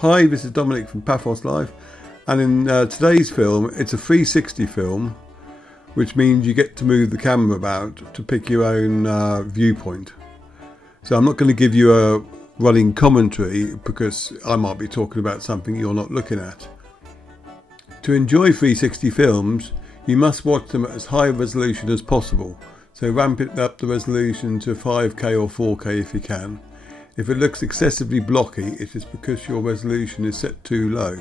Hi, this is Dominic from Paphos Live, and in today's film, it's a 360 film, which means you get to move the camera about to pick your own viewpoint. So I'm not going to give you a running commentary because I might be talking about something you're not looking at. To enjoy 360 films, you must watch them at as high a resolution as possible. So ramp it up the resolution to 5K or 4K if you can. If it looks excessively blocky, it is because your resolution is set too low.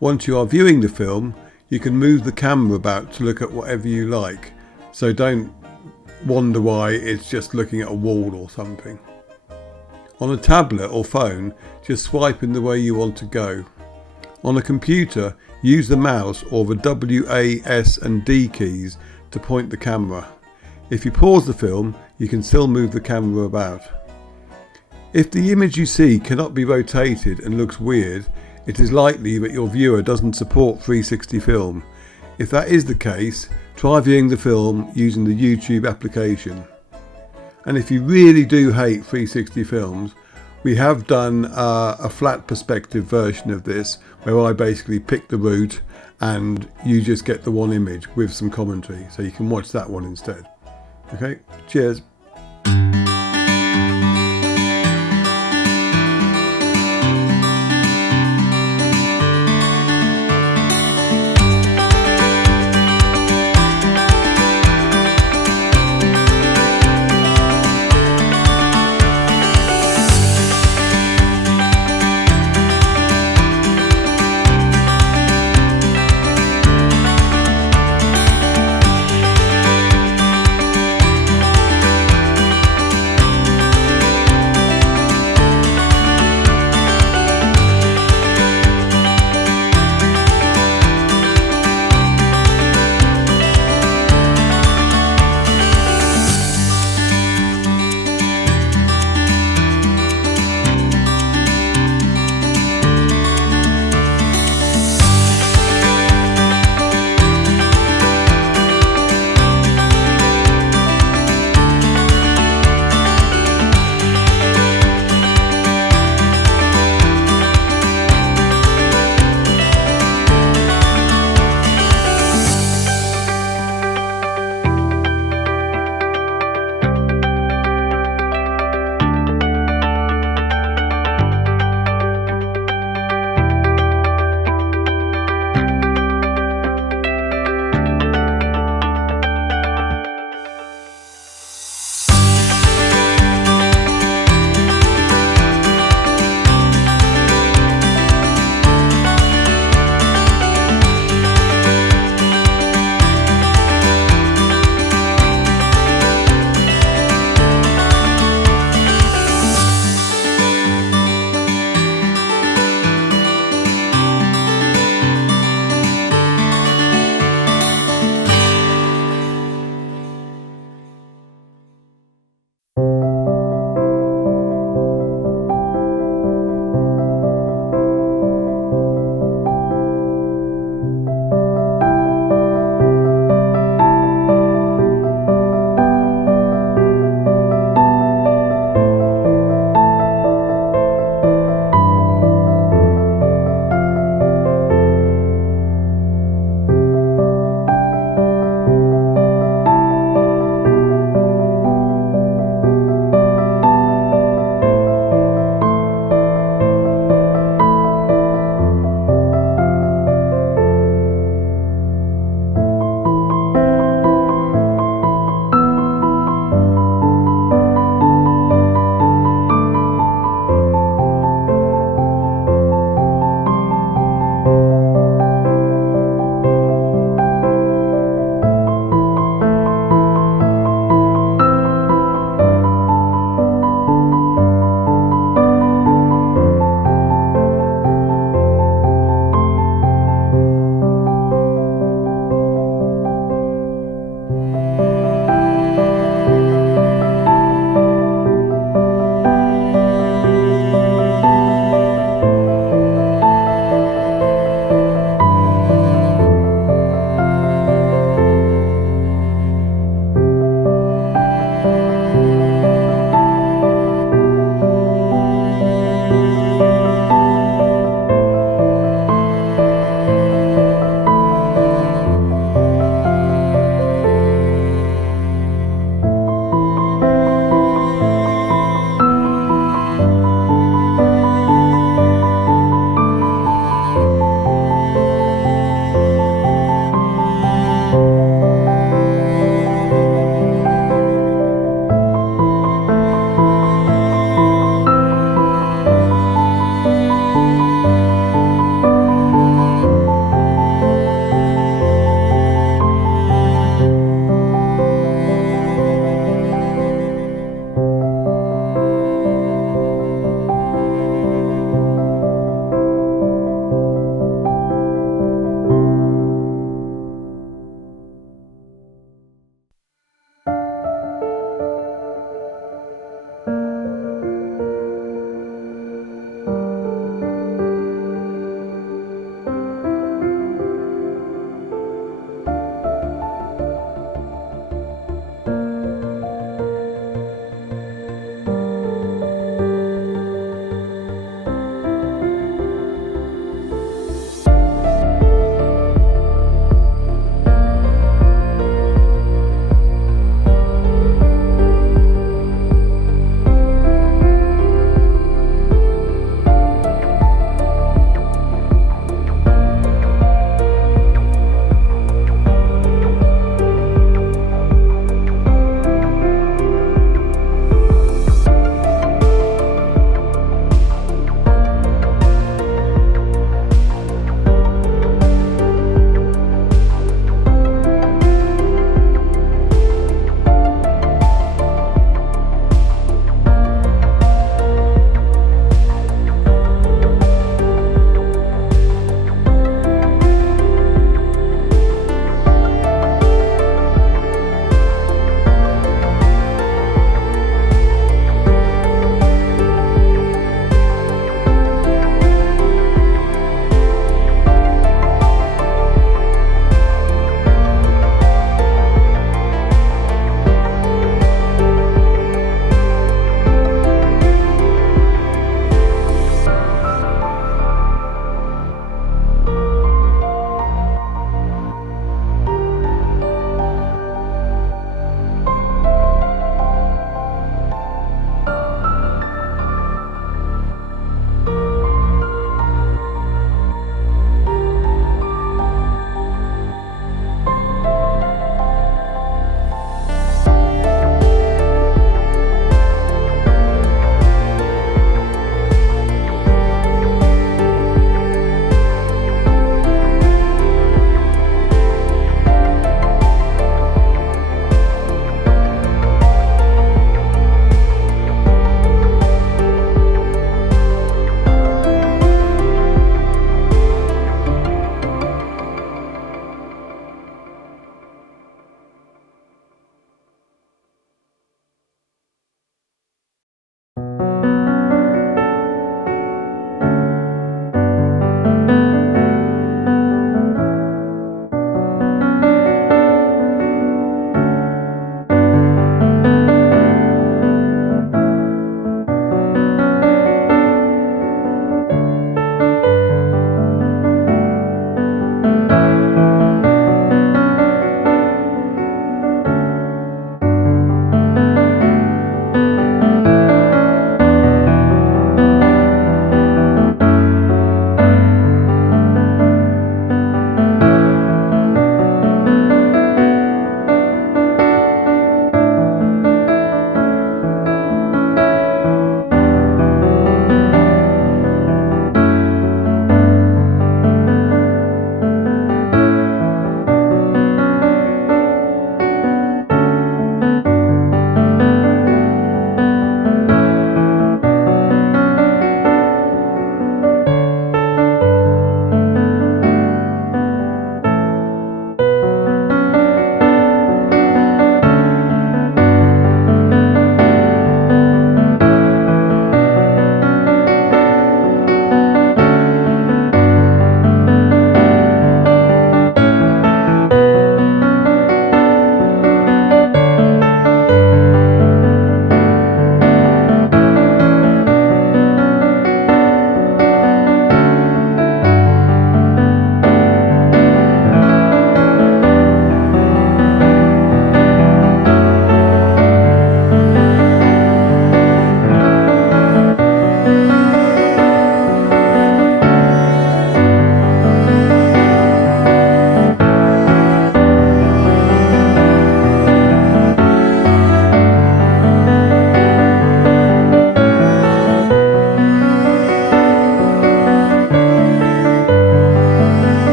Once you are viewing the film, you can move the camera about to look at whatever you like. So don't wonder why it's just looking at a wall or something. On a tablet or phone, just swipe in the way you want to go. On a computer, use the mouse or the W, A, S and D keys to point the camera. If you pause the film, you can still move the camera about. If the image you see cannot be rotated and looks weird, it is likely that your viewer doesn't support 360 film. If that is the case, try viewing the film using the YouTube application. And if you really do hate 360 films, we have done a flat perspective version of this where I basically pick the route and you just get the one image with some commentary, so you can watch that one instead. Okay, cheers.